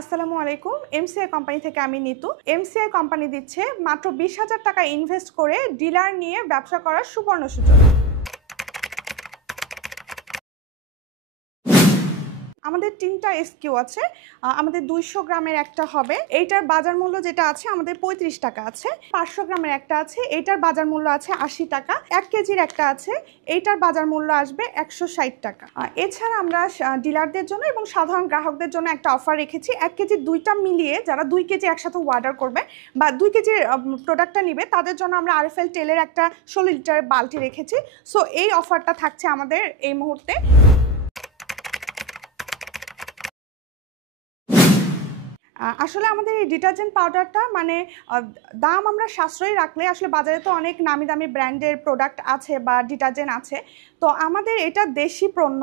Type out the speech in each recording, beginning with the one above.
আসসালামু আলাইকুম। MCI company থেকে আমি নিতু। এমসিআই কোম্পানি দিচ্ছে মাত্র 20,000 টাকা ইনভেস্ট করে ডিলার নিয়ে ব্যবসা করার সুবর্ণ সুযোগ। আমাদের 3টা এসকিউ আছে। আমাদের 200 গ্রামের একটা হবে, এইটার বাজার মূল্য যেটা আছে আমাদের 35 টাকা আছে। 500 গ্রামের একটা আছে, এইটার বাজার মূল্য আছে 80 টাকা। 1 কেজির একটা আছে, এইটার বাজার মূল্য আসবে 160 টাকা। এছাড়া আমরা ডিলারদের জন্য এবং সাধারণ গ্রাহকদের জন্য একটা অফার রেখেছি। 1 কেজি দুইটা মিলিয়ে যারা 2 কেজি একসাথে অর্ডার করবে বা 2 কেজির প্রোডাক্টটা নিবে তাদের জন্য আমরা আরএফএল টেলের একটা 16 লিটারের বালতি রেখেছি। সো এই অফারটা থাকছে আমাদের এই মুহূর্তে। আসলে আমাদের এই ডিটারজেন্ট পাউডারটা মানে দাম আমরা সাশ্রয়ী রাখলে আসলে বাজারে তো অনেক নামি দামি ব্র্যান্ডের প্রোডাক্ট আছে বা ডিটারজেন্ট আছে। তো আমাদের এটা দেশি পণ্য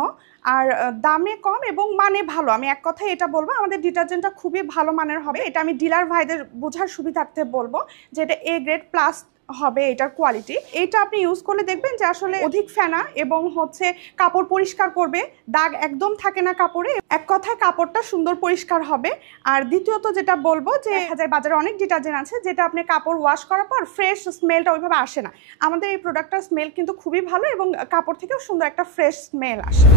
আর দামে কম এবং মানে ভালো। আমি এক কথায় এটা বলবো, আমাদের ডিটারজেন্টটা খুবই ভালো মানের হবে। এটা আমি ডিলার ভাইদের বোঝার সুবিধার্থে বলবো যে এটা এ গ্রেড প্লাস হবে এটার কোয়ালিটি। এটা আপনি ইউজ করলে দেখবেন যে আসলে অধিক ফেনা এবং হচ্ছে কাপড় পরিষ্কার করবে, দাগ একদম থাকে না কাপড়ে। এক কথায় কাপড়টা সুন্দর পরিষ্কার হবে। আর দ্বিতীয়ত যেটা বলবো যে দেখা যায় বাজারে অনেক ডিটারজেন্ট আছে যেটা আপনি কাপড় ওয়াশ করার পর ফ্রেশ স্মেলটা ওইভাবে আসে না। আমাদের এই প্রোডাক্টটার স্মেল কিন্তু খুবই ভালো এবং কাপড় থেকেও সুন্দর একটা ফ্রেশ স্মেল আসে।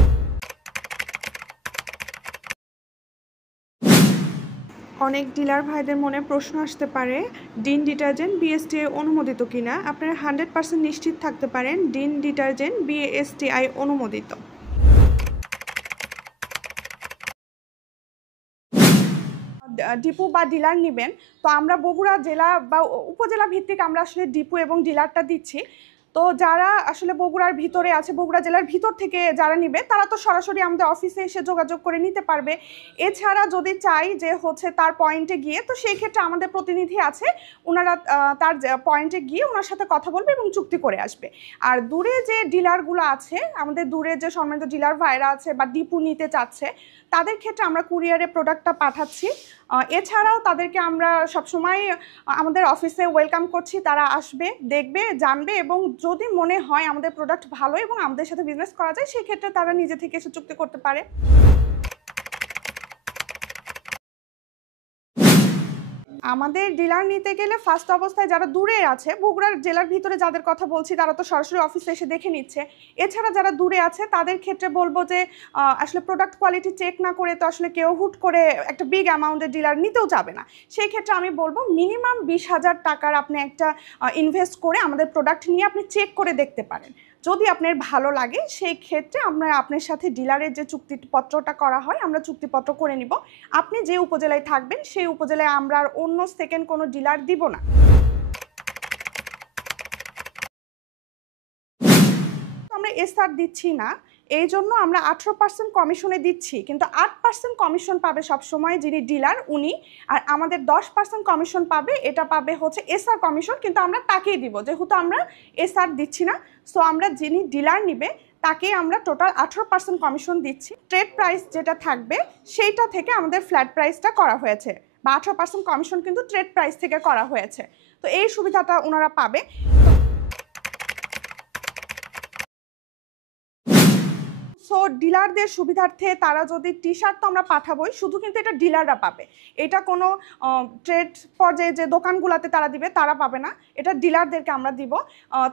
অনেক ডিলার ভাইদের মনে প্রশ্ন আসতে পারে ডিন ডিটারজেন্ট বিএসটিআই অনুমোদিত কিনা। আপনারা 100% নিশ্চিত থাকতে পারেন ডিন ডিটারজেন্ট বিএসটিআই অনুমোদিত। ডিপো বা ডিলার নেবেন, তো আমরা বগুড়া জেলা বা উপজেলা ভিত্তিক আমরা আসলে ডিপো এবং ডিলারটা দিচ্ছি। তো যারা আসলে বগুড়ার ভিতরে আছে, বগুড়া জেলার ভিতর থেকে যারা নিবে তারা তো সরাসরি আমাদের অফিসে এসে যোগাযোগ করে নিতে পারবে। এছাড়া যদি চাই যে হচ্ছে তার পয়েন্টে গিয়ে, তো সেই ক্ষেত্রে আমাদের প্রতিনিধি আছে, ওনারা তার পয়েন্টে গিয়ে ওনার সাথে কথা বলবে এবং চুক্তি করে আসবে। আর দূরে যে ডিলারগুলো আছে, আমাদের দূরে যে সম্মানিত ডিলার ভাইরা আছে বা ডিপো নিতে চাচ্ছে, তাদের ক্ষেত্রে আমরা কুরিয়ারে প্রোডাক্টটা পাঠাচ্ছি। এছাড়াও তাদেরকে আমরা সবসময় আমাদের অফিসে ওয়েলকাম করছি। তারা আসবে, দেখবে, জানবে এবং যদি মনে হয় আমাদের প্রোডাক্ট ভালো এবং আমাদের সাথে বিজনেস করা যায় সেই ক্ষেত্রে তারা নিজে থেকে এসে চুক্তি করতে পারে। আমাদের ডিলার নিতে গেলে ফার্স্ট অবস্থায় যারা দূরে আছে, বগুড়ার জেলার ভিতরে যাদের কথা বলছি তারা তো সরাসরি অফিসে এসে দেখে নিচ্ছে। এছাড়া যারা দূরে আছে তাদের ক্ষেত্রে বলবো যে আসলে প্রোডাক্ট কোয়ালিটি চেক না করে তো আসলে কেউ হুট করে একটা বিগ অ্যামাউন্টের ডিলার নিতেও যাবে না। সেই ক্ষেত্রে আমি বলবো মিনিমাম 20,000 টাকার আপনি একটা ইনভেস্ট করে আমাদের প্রোডাক্ট নিয়ে আপনি চেক করে দেখতে পারেন। যদি আপনার ভালো লাগে সেই ক্ষেত্রে আমরা আপনার সাথে ডিলারের যে চুক্তিপত্রটা করা হয় আমরা চুক্তিপত্র করে নিব। আপনি যে উপজেলায় থাকবেন সেই উপজেলায় আমরা আর অন্য সেকেন্ড কোনো ডিলার দিব না। আমরা এসআর দিচ্ছি না, এই জন্য আমরা 18% কমিশনে দিচ্ছি, কিন্তু 8% কমিশন পাবে সবসময় যিনি ডিলার উনি। আর আমাদের 10% কমিশন পাবে, এটা পাবে হচ্ছে এসআর কমিশন, কিন্তু আমরা তাকেই দিব যেহেতু আমরা এসআর দিচ্ছি না। সো আমরা যিনি ডিলার নিবে তাকে আমরা টোটাল 18% কমিশন দিচ্ছি। ট্রেড প্রাইস যেটা থাকবে সেইটা থেকে আমাদের ফ্ল্যাট প্রাইসটা করা হয়েছে, বা 18% কমিশন কিন্তু ট্রেড প্রাইস থেকে করা হয়েছে। তো এই সুবিধাটা ওনারা পাবে। সো ডিলারদের সুবিধার্থে তারা যদি টি শার্ট তো আমরা পাঠাবোই, শুধু কিন্তু এটা ডিলাররা পাবে, এটা কোনো ট্রেড পর্যায়ে যে দোকানগুলোতে তারা দিবে তারা পাবে না, এটা ডিলারদেরকে আমরা দিব।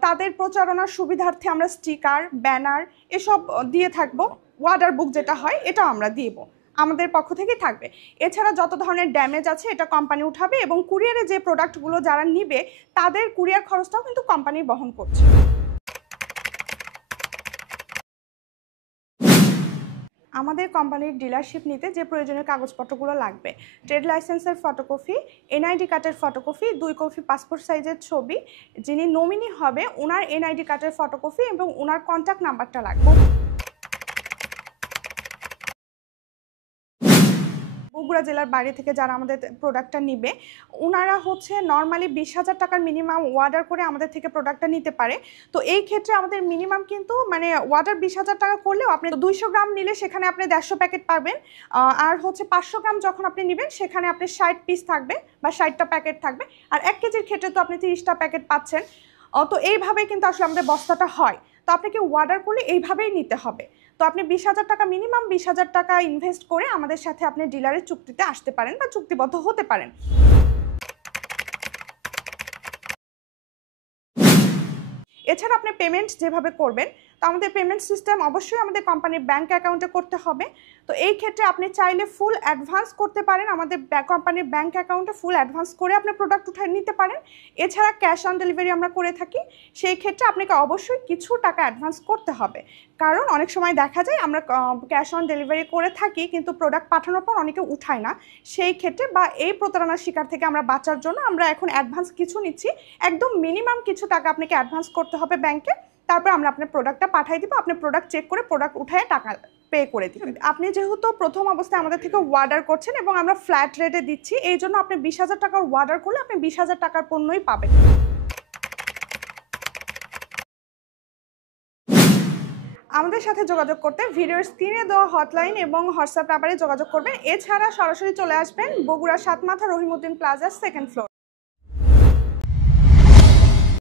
তাদের প্রচারণার সুবিধার্থে আমরা স্টিকার, ব্যানার এসব দিয়ে থাকবো। ওয়ার্ডার বুক যেটা হয় এটাও আমরা দিব, আমাদের পক্ষ থেকেই থাকবে। এছাড়া যত ধরনের ড্যামেজ আছে এটা কোম্পানি উঠাবে এবং কুরিয়ারে যে প্রোডাক্টগুলো যারা নিবে তাদের কুরিয়ার খরচটাও কিন্তু কোম্পানি বহন করছে। আমাদের কোম্পানির ডিলারশিপ নিতে যে প্রয়োজনীয় কাগজপত্রগুলো লাগবে: ট্রেড লাইসেন্সের ফটোকপি, এনআইডি কার্ডের ফটোকপি, 2 কপি পাসপোর্ট সাইজের ছবি, যিনি নমিনি হবে ওনার এনআইডি কার্ডের ফটোকপি এবং ওনার কন্ট্যাক্ট নাম্বারটা লাগবে। বগুড়া জেলার বাইরে থেকে যারা আমাদের প্রোডাক্টটা নিবে ওনারা হচ্ছে নর্মালি 20,000 টাকার মিনিমাম অর্ডার করে আমাদের থেকে প্রোডাক্টটা নিতে পারে। তো এই ক্ষেত্রে আমাদের মিনিমাম কিন্তু মানে অর্ডার 20,000 টাকা করলেও আপনি 200 গ্রাম নিলে সেখানে আপনি 150 প্যাকেট পাবেন। আর হচ্ছে 500 গ্রাম যখন আপনি নেবেন সেখানে আপনি 60 পিস থাকবে বা 60টা প্যাকেট থাকবে। আর 1 কেজির ক্ষেত্রে তো আপনি 30টা প্যাকেট পাচ্ছেন। তো এইভাবেই কিন্তু আসলে আমাদের বস্তাটা হয়। তো আপনাকে অর্ডার করলে এইভাবেই নিতে হবে। তো আপনি 20,000 টাকা, মিনিমাম 20,000 টাকা ইনভেস্ট করে আমাদের সাথে আপনি ডিলারের চুক্তিতে আসতে পারেন বা চুক্তিবদ্ধ হতে পারেন। এছাড়া আপনি পেমেন্ট যেভাবে করবেন, তো আমাদের পেমেন্ট সিস্টেম অবশ্যই আমাদের কোম্পানির ব্যাংক অ্যাকাউন্টে করতে হবে। তো এই ক্ষেত্রে আপনি চাইলে ফুল অ্যাডভান্স করতে পারেন, আমাদের কোম্পানির ব্যাংক অ্যাকাউন্টে ফুল অ্যাডভান্স করে আপনি প্রোডাক্ট উঠায় নিতে পারেন। এছাড়া ক্যাশ অন ডেলিভারি আমরা করে থাকি, সেই ক্ষেত্রে আপনাকে অবশ্যই কিছু টাকা অ্যাডভান্স করতে হবে, কারণ অনেক সময় দেখা যায় আমরা ক্যাশ অন ডেলিভারি করে থাকি কিন্তু প্রোডাক্ট পাঠানোর পর অনেকে উঠায় না। সেই ক্ষেত্রে বা এই প্রতারণার শিকার থেকে আমরা বাঁচার জন্য আমরা এখন অ্যাডভান্স কিছু নিচ্ছি, একদম মিনিমাম কিছু টাকা আপনাকে অ্যাডভান্স করতে হবে ব্যাংকে, তারপর আমরা আপনার প্রোডাক্টটা পাঠিয়ে দিব, আপনি প্রোডাক্ট চেক করে প্রোডাক্ট উঠায় টাকা পে করে দিবেন। আপনি যেহেতু প্রথম অবস্থায় আমাদের থেকে অর্ডার করছেন এবং আমরা ফ্ল্যাট রেটে দিচ্ছি, এই জন্য আপনি 20,000 টাকার অর্ডার করলে আপনি 20,000 টাকার পণ্যই পাবেন। আমাদের সাথে যোগাযোগ করতে ভিডিওর স্ক্রিনে দেওয়া হটলাইন এবং হোয়াটসঅ্যাপ নাম্বারে যোগাযোগ করবেন। এছাড়া সরাসরি চলে আসবেন বগুড়া 7 মাথা রহিমউদ্দিন প্লাজা 2nd ফ্লোর।